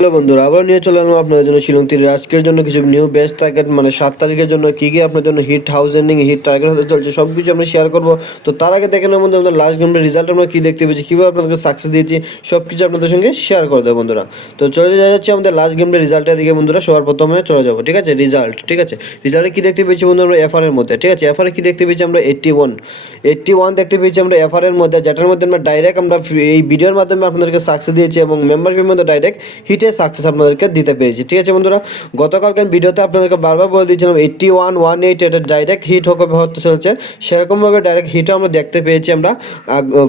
Hello বন্ধুরা, আবার নিয়ে চলে এলাম আপনাদের জন্য শিলং তীরের আজকের জন্য কিছু নিউ বেস্ট টার্গেট, মানে 7 তারিখের জন্য কী কী আপনার জন্য hit house ending hit target হতে চলছে সব কিছু আমরা শেয়ার করবো। তো তার আগে দেখে নেওয়ার মধ্যে আমাদের লাস্ট গেমের রেজাল্ট আমরা কী দেখতে পেয়েছি, কীভাবে আপনাদেরকে সাকসেস দিয়েছি, সব কিছু আপনাদের সঙ্গে শেয়ার করে দেবো বন্ধুরা। তো চলে যাচ্ছে আমাদের লাস্ট গেমের রেজাল্টের দিকে বন্ধুরা। সবার প্রথমে চলে যাবো, ঠিক আছে। রেজাল্ট, ঠিক আছে। রেজাল্টে কী দেখতে পেয়েছি বন্ধু আমরা এফআরের মধ্যে, ঠিক আছে। এফআরে কী দেখতে পেয়েছি আমরা 81 দেখতে পেয়েছি আমরা এফআরের মধ্যে, যেটার মধ্যে আমরা ডাইরেক্ট আমরা এই ভিডিওর মাধ্যমে আপনাদেরকে সাকসেস দিয়েছি এবং মেম্বারশিপের মধ্যে ডাইরেক্ট হিটে সাকসেস আপনাদেরকে দিতে পেরেছি, ঠিক আছে বন্ধুরা। গতকালকে আমি ভিডিওতে আপনাদেরকে বারবার বলে দিয়েছিলাম 8118 এটা ডাইরেক্ট হিট হতে চলছে, সেরকমভাবে ডাইরেক্ট হিটও আমরা দেখতে পেয়েছি আমরা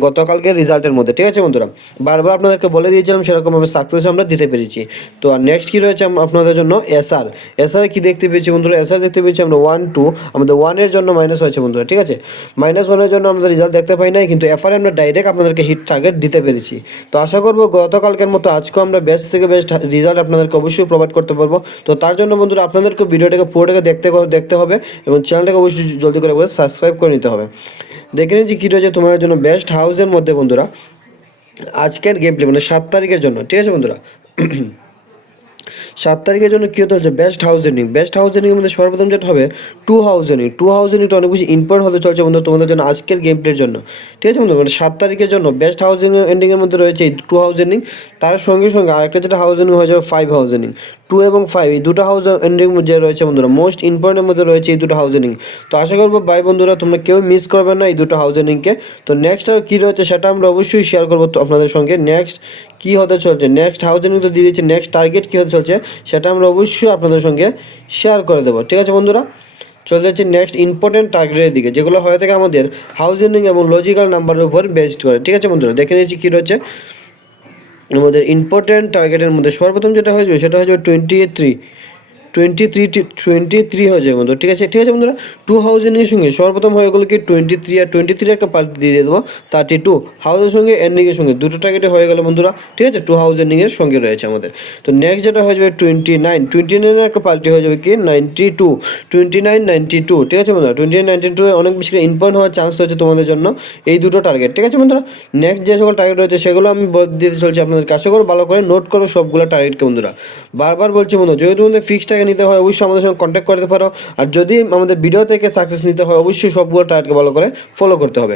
গতকালকের রেজাল্টের মধ্যে, ঠিক আছে বন্ধুরা। বারবার আপনাদেরকে বলে দিয়েছিলাম, সেরকমভাবে সাকসেস আমরা দিতে পেরেছি। তো আর নেক্সট কী রয়েছে আপনাদের জন্য এসআর কী দেখতে পেয়েছি বন্ধুরা। এসআর দেখতে পেয়েছি আমরা 1-2, আমাদের 1-এর জন্য মাইনাস হয়েছে বন্ধুরা, ঠিক আছে। -1-এর জন্য আমাদের রেজাল্ট দেখতে পাই নাই, কিন্তু এফআরে আমরা ডাইরেক্ট আপনাদেরকে হিট টার্গেট দিতে পেরেছি। তো আশা করবো গতকালকের মতো আজকেও আমরা বেস্ট থেকে বেস্ট রেজাল্ট আপনাদেরকে অবশ্যই প্রোভাইড করতে পারবো। তো তার জন্য বন্ধুরা আপনাদেরকে ভিডিওটাকে পুরোটাকে দেখতে হবে এবং চ্যানেলটাকে অবশ্যই জলদি করে সাবস্ক্রাইব করে নিতে হবে। দেখে নিচ্ছি কী রয়েছে তোমার জন্য বেস্ট হাউসের মধ্যে বন্ধুরা আজকের গেম প্লে, মানে 7 তারিখের জন্য, ঠিক আছে বন্ধুরা। 7 তারিখের জন্য কী হতে হচ্ছে বেস্ট হাউস এন্ডিংয়ের মধ্যে সর্বপ্রথম যেটা হবে টু হাউস এন্ডিংটা অনেক বেশি ইম্পর্টেন্ট হতে চলছে বন্ধু তোমাদের জন্য আজকের গেম প্লের জন্য, ঠিক আছে বন্ধু। মানে 7 তারিখের জন্য বেস্ট হাউস এন্ডিংয়ের মধ্যে রয়েছে এই টু হাউস এন্ডিং, তার সঙ্গে সঙ্গে আরেকটা যেটা হাউস এন্ডিং হয়ে যাবে 5 হাউস এন্ডিং। 2 এবং 5 এই দুটো হাউস এন্ডিং যে রয়েছে বন্ধুরা মোস্ট ইম্পর্টেন্টের মধ্যে রয়েছে এই দুটো হাউস এন্ডিং। তো আশা করবো ভাই বন্ধুরা তোমরা কেউ মিস করবে না এই দুটো হাউস এন্ডিংকে। তো নেক্সট আর কী রয়েছে সেটা আমরা অবশ্যই শেয়ার করবো তো আপনাদের সঙ্গে। নেক্সট কী হতে চলছে, নেক্সট হাউস এন্ডিং তো দিয়ে দিচ্ছি, নেক্সট টার্গেট কী হতে চলছে সেটা আমরা অবশ্যই আপনাদের সঙ্গে শেয়ার করে দেবো, ঠিক আছে বন্ধুরা। চলে যাচ্ছে নেক্সট ইম্পর্টেন্ট টার্গেটের দিকে, যেগুলো হয়ে থাকে আমাদের হাউস এন্ডিং এবং লজিক্যাল নাম্বারের উপর বেসড করে, ঠিক আছে বন্ধুরা। দেখে নিয়েছি কী রয়েছে আমাদের ইম্পর্টেন্ট টার্গেটের মধ্যে। সর্বপ্রথম যেটা হয়ে যাবে সেটা হয়ে যাবে 23 হয়ে যায় বন্ধু, ঠিক আছে বন্ধুরা। 2 হাউস এন্ডিংয়ের সঙ্গে সর্বপ্রথম হয়ে গেলো কি 23 আর 23 একটা পাল্টি দিয়ে দেবো 32 হাউসের সঙ্গে এন্ডিংয়ের সঙ্গে দুটো টার্গেটে হয়ে গেলো বন্ধুরা, ঠিক আছে। 2 হাউস এন্ডিংয়ের সঙ্গে রয়েছে আমাদের। তো নেক্সট যেটা হয়ে যাবে 29 একটা পাল্টি হয়ে যাবে কি 92, ঠিক আছে বন্ধুরা। 29-92 অনেক বেশি ইম্পর্টেন্ট হওয়ার চান্স রয়েছে তোমাদের জন্য এই দুটো টার্গেট, ঠিক আছে বন্ধুরা। নেক্সট যে সকল টার্গেট রয়েছে সেগুলো আমি দিতে চলছি আপনাদের কাছে করে ভালো করে নোট করবে সবগুলো টার্গেটকে বন্ধুরা। বারবার বলছি বন্ধু, যদি তোমাদের ফিক্সড টাকা নিতে হয় অবশ্যই আমাদের সঙ্গে কন্ট্যাক্ট করতে পারো, আর যদি আমাদের ভিডিও থেকে সাকসেস নিতে হয় অবশ্যই সবগুলো টার্গেটকে ভালো করে ফলো করতে হবে।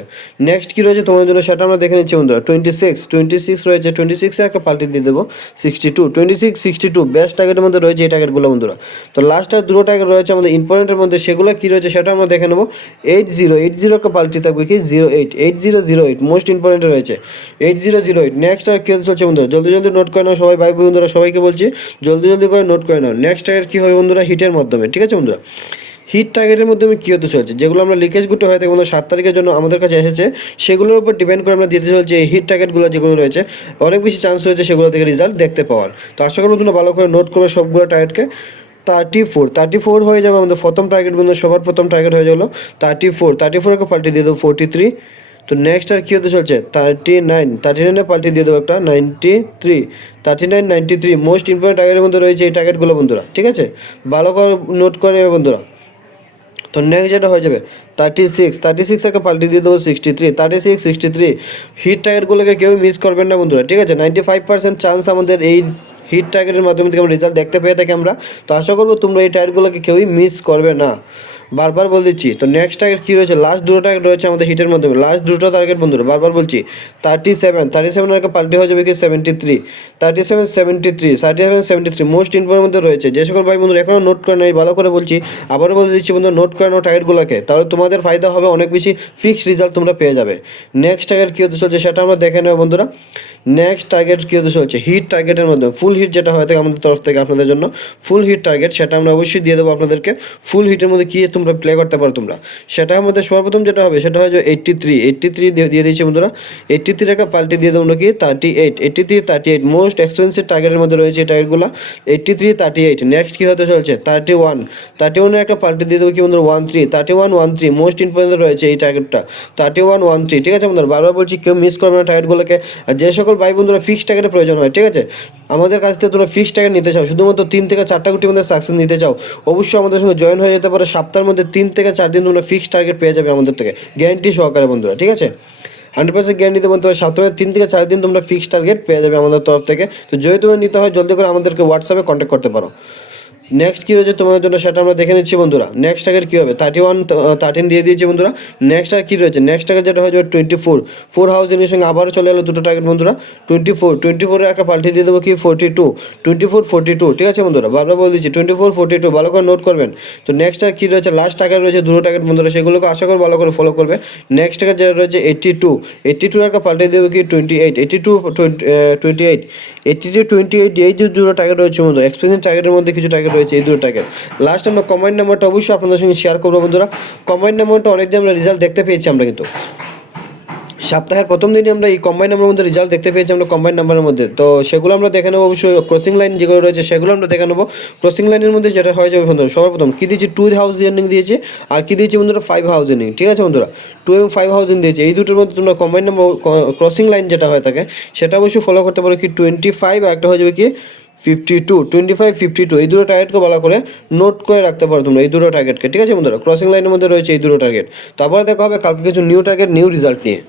নেক্সট কী রয়েছে তোমাদের জন্য সেটা আমরা দেখে নিচ্ছি বন্ধুরা। 26 রয়েছে, 26 একটা পাল্টি দিয়ে দেবো 62 বেস্ট টার্গেটের মধ্যে রয়েছে এই টার্গেটগুলো বন্ধুরা। তো লাস্ট আর দুটো টার্গেট রয়েছে আমাদের ইম্পর্টেন্টের মধ্যে, সেগুলো কী রয়েছে সেটা আমরা দেখে নেবো। 80 একটা পাল্টি থাকবে কি 80 মোস্ট ইম্পর্টেন্ট রয়েছে 8008। নেক্সট আর কী হতে চলছে বন্ধুরা, জলদি নোট করে নাও সবাই ভাই বন্ধুরা, সবাইকে বলছি জলদি করে নোট করে নাও। নেক্সট টার্গেট কী হবে বন্ধুরা হিটের মাধ্যমে, ঠিক আছে বন্ধুরা। হিট টার্গেটের মাধ্যমে কী হতে চলছে, যেগুলো আমরা লিকেজগুলো হয়ে থাকে বন্ধু 7 তারিখের জন্য আমাদের কাছে এসেছে, সেগুলোর উপর ডিপেন্ড করে আমরা দিতে চলছি এই হিট টার্গেটগুলো যেগুলো রয়েছে অনেক বেশি চান্স রয়েছে সেগুলো থেকে রেজাল্ট দেখতে পাওয়ার। তো আশা করবো তোমরা ভালো করে নোট করবে সবগুলো টার্গেটকে। 34 হয়ে যাবে আমাদের প্রথম টার্গেট বন্ধু, সবার প্রথম টার্গেট হয়ে গেলো 34 পাল্টি দিয়ে দেবো 43। তো নেক্সট আর কী হতে চলছে 39 পাল্টি দিয়ে দেবো একটা 93 মোস্ট ইম্পর্টেন্ট টার্গেটের মধ্যে রয়েছে এই টার্গেটগুলো বন্ধুরা, ঠিক আছে। ভালো করে নোট করে নেবে বন্ধুরা। তো নেক্সট যেটা হয়ে যাবে 36 একটা পাল্টি দিয়ে দেবো 63 হিট টার্গেটগুলোকে কেউ মিস করবেন না বন্ধুরা, ঠিক আছে। 95% চান্স আমাদের এই হিট টার্গেটের মাধ্যমে থেকে আমরা রেজাল্ট দেখতে পেয়ে থাকি আমরা। তো আশা করবো তোমরা এই টার্গেটগুলোকে কেউই মিস করবে না, বারবার বলে দিচ্ছি। তো নেক্সট টার্গেট কী রয়েছে, লাস্ট দুটো টার্গেট রয়েছে আমাদের হিটের মাধ্যমে, লাস্ট দুটো টার্গেট বন্ধুরা বারবার বলছি 37 একটা পাল্টি হয়ে যাবে কি 73 মোস্ট ইম্পর্টেন্টের মধ্যে রয়েছে। যে সকল ভাই বন্ধুরা এখনও নোট করে নেই ভালো করে বলছি, আবারও বলে দিচ্ছি বন্ধুরা নোট করে নাও টার্গেটগুলোকে, তাহলে তোমাদের ফায়দা হবে, অনেক বেশি ফিক্সড রেজাল্ট তোমরা পেয়ে যাবে। নেক্সট টার্গেট কী হতে চলছে সেটা আমরা দেখে নেব বন্ধুরা। নেক্সট টার্গেট কী হতে চলছে হিট টার্গেটের মধ্যে ফুল হিট যেটা হয়ে থাকে আমাদের তরফ থেকে আপনাদের জন্য ফুল হিট টার্গেট, সেটা আমরা অবশ্যই দিয়ে দেবো আপনাদেরকে। ফুল হিটের মধ্যে কী তোমরা প্লে করতে পারো তোমরা, সেটার মধ্যে সর্বপ্রথম যেটা হবে সেটা হচ্ছে 83 দিয়ে দিয়েছি বন্ধুরা। 83 একটা পাল্টি দিয়ে দেবো আমরা কি 38 মোস্ট এক্সপেন্সিভ টার্গেটের মধ্যে রয়েছে এই টার্গেটগুলো 38। নেক্সট কী হতে চলছে 31 একটা পাল্টি দিয়ে দেবো কি বন্ধুরা 13 মোস্ট ইম্পর্টেন্ট রয়েছে এই টার্গেটটা 13, ঠিক আছে বন্ধুরা। বারবার বলছি কেউ মিস করবে না টার্গেটগুলোকে। আর যে সকল ভাই বন্ধুরা ফিক্সড টার্গেটের প্রয়োজন হয়, ঠিক আছে, আমাদের কাছ থেকে তোমরা ফিক্সড টার্গেট নিতে চাও, শুধুমাত্র 3 থেকে 4টা কোটি মধ্যে সাকসেস নিতে চাও, অবশ্যই আমাদের সঙ্গে জয়েন হয়ে যেতে পারে। সপ্তাহের মধ্যে 3 থেকে 4 দিন তোমরা ফিক্সড টার্গেট পেয়ে যাবে আমাদের থেকে গ্যারান্টি সহকারে বন্ধুরা, ঠিক আছে। 100% গ্যারান্টি দিতে বলতে পারি সপ্তাহে 3 থেকে 4 দিন তোমরা ফিক্সড টার্গেট পেয়ে যাবে আমাদের তরফ থেকে। তো যদি তোমার নিতে হয় জলদি করে আমাদেরকে হোয়াটসঅ্যাপে কন্ট্যাক্ট করতে পারো। নেক্সট কী রয়েছে তোমাদের জন্য সেটা আমরা দেখে নিচ্ছি বন্ধুরা। নেক্সট টার্গেট কী হবে 13 দিয়ে দিয়েছে বন্ধুরা। নেক্সট আর কী রয়েছে, নেক্সট টার্গেট যেটা হয়ে যাবে 24 হাউজিংয়ের সঙ্গে আবারও চলে এলো দুটো টার্গেট বন্ধুরা। 24 একটা পাল্টে দিয়ে দেবো কি 42, ঠিক আছে বন্ধুরা, বারবার বলে দিচ্ছি 42 ভালো করে নোট করবেন। তো নেক্সট আর কী রয়েছে, লাস্ট টার্গেট রয়েছে দুটো টার্গেট বন্ধুরা, সেগুলোকে আশা করি ভালো করে ফলো করবে। নেক্সট টার্গেট যেটা রয়েছে 82 একটা পাল্টে দেবো কি 28 এই যে দুটো টার্গেট রয়েছে বন্ধু, এক্সপেন্সিভ টার্গেটের মধ্যে কিছু টার্গেট রয়েছে এই দুটো টার্গেট। লাস্ট আমরা কম্বাইন্ড নাম্বারটা অবশ্যই আপনাদের সঙ্গে শেয়ার করবো বন্ধুরা। কম্বাইন্ড নাম্বারটা অনেকদিন আমরা রেজাল্ট দেখতে পেয়েছি আমরা, কিন্তু সপ্তাহের প্রথম দিনই আমরা এই কম্বাইন্ড নাম্বারের মধ্যে রেজাল্ট দেখতে পেয়েছি আমরা কম্বাইন্ড নাম্বারের মধ্যে। তো সেগুলো আমরা দেখে নেবো অবশ্যই। ক্রসিং লাইন যেগুলো রয়েছে সেগুলো আমরা দেখে নেবো। ক্রসিং লাইনের মধ্যে যেটা হয়ে যাবে বন্ধুরা, সর্বপ্রথম কী দিয়েছি 2 হাউস এন্ডিং দিয়েছে, আর কী দিয়েছি বন্ধুরা 5 হাউস এন্ডিং, ঠিক আছে বন্ধুরা, 2 এবং 5 হাউজিং দিয়েছে। এই দুটোর মধ্যে তোমরা কম্বাইন্ড নাম্বার ক্রসিং লাইন যেটা হয়ে থাকে সেটা অবশ্যই ফলো করতে পারো কি 25, আর একটা হয়ে যাবে কি 52 এই দুটো টার্গেটকে ভালো করে নোট করে রাখতে পারো তোমরা এই দুটো টার্গেটকে, ঠিক আছে বন্ধুরা। ক্রসিং লাইনের মধ্যে রয়েছে এই দুটো টার্গেট। তারপরে দেখা হবে কালকে কিছু নিউ টার্গেট নিউ রেজাল্ট নিয়ে।